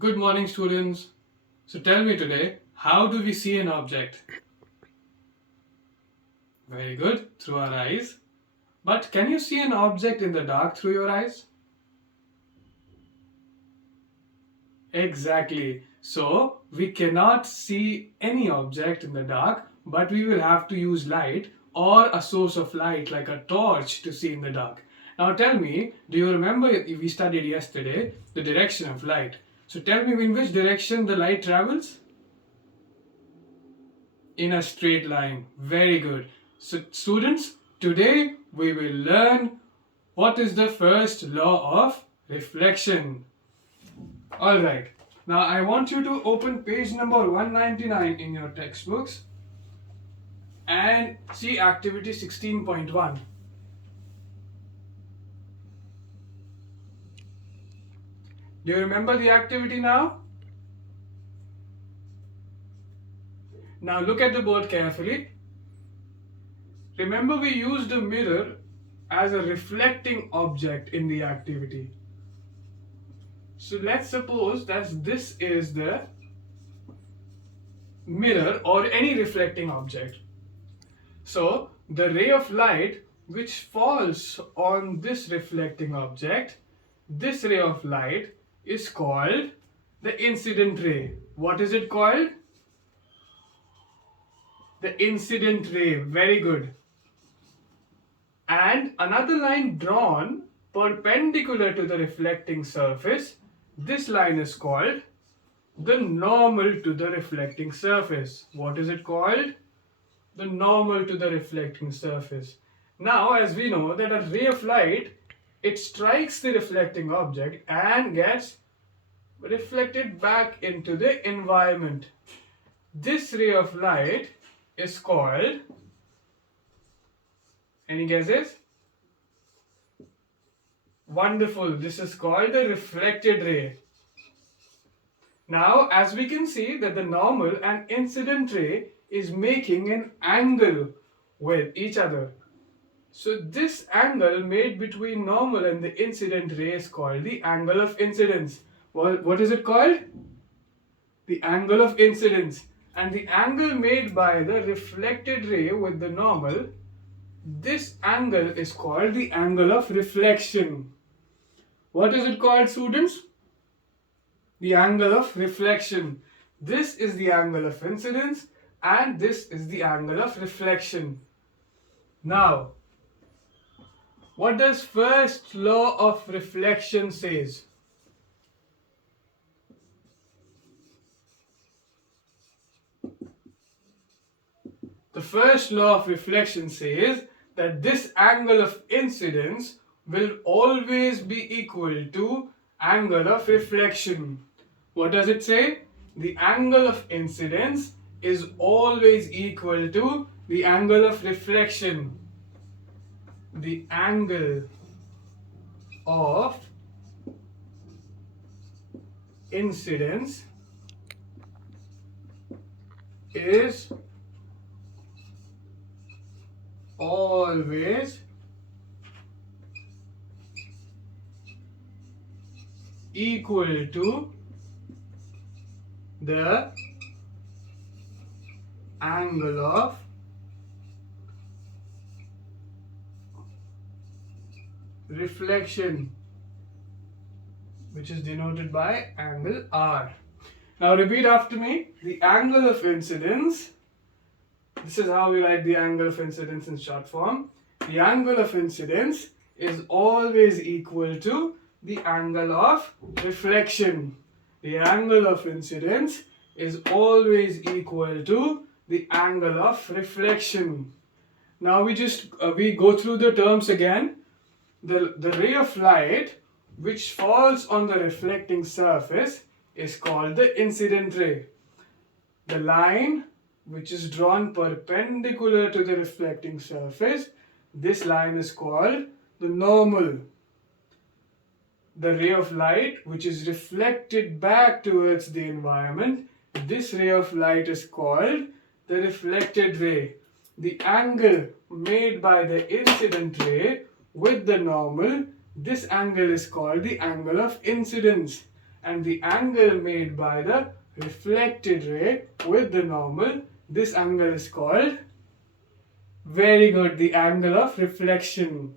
Good morning, students. So tell me today, how do we see an object? Very good, through our eyes. But can you see an object in the dark through your eyes? Exactly. So we cannot see any object in the dark, but we will have to use light or a source of light like a torch to see in the dark. Now tell me, do you remember we studied yesterday the direction of light? So tell me in which direction the light travels? In a straight line. Very good. So, students, today we will learn what is the first law of reflection. Alright, now I want you to open page number 199 in your textbooks and see activity 16.1. Do you remember the activity now? Now look at the board carefully. Remember, we used a mirror as a reflecting object in the activity. So let's suppose that this is the mirror or any reflecting object. So the ray of light which falls on this reflecting object, this ray of light is called the incident ray. What is it called? The incident ray. Very good. And another line drawn perpendicular to the reflecting surface, this line is called the normal to the reflecting surface. What is it called? The normal to the reflecting surface. Now, as we know that a ray of light, it strikes the reflecting object and gets reflected back into the environment. This ray of light is called, any guesses? Wonderful. This is called the reflected ray. Now, as we can see that the normal and incident ray is making an angle with each other. So this angle made between normal and the incident ray is called the angle of incidence. What is it called? The angle of incidence. And the angle made by the reflected ray with the normal, this angle is called the angle of reflection. What is it called, students? The angle of reflection. This is the angle of incidence and this is the angle of reflection. Now, what does first law of reflection says? The first law of reflection says that this angle of incidence will always be equal to angle of reflection. What does it say? The angle of incidence is always equal to the angle of reflection. The angle of incidence is always equal to the angle of reflection, which is denoted by angle R. Now repeat after me. The angle of incidence, this is how we write the angle of incidence in short form. The angle of incidence is always equal to the angle of reflection. The angle of incidence is always equal to the angle of reflection. Now we go through the terms again. The ray of light which falls on the reflecting surface is called the incident ray. The line which is drawn perpendicular to the reflecting surface, this line is called the normal. The ray of light which is reflected back towards the environment, this ray of light is called the reflected ray. The angle made by the incident ray with the normal, this angle is called the angle of incidence. and the angle made by the reflected ray with the normal, this angle is called, very good, the angle of reflection.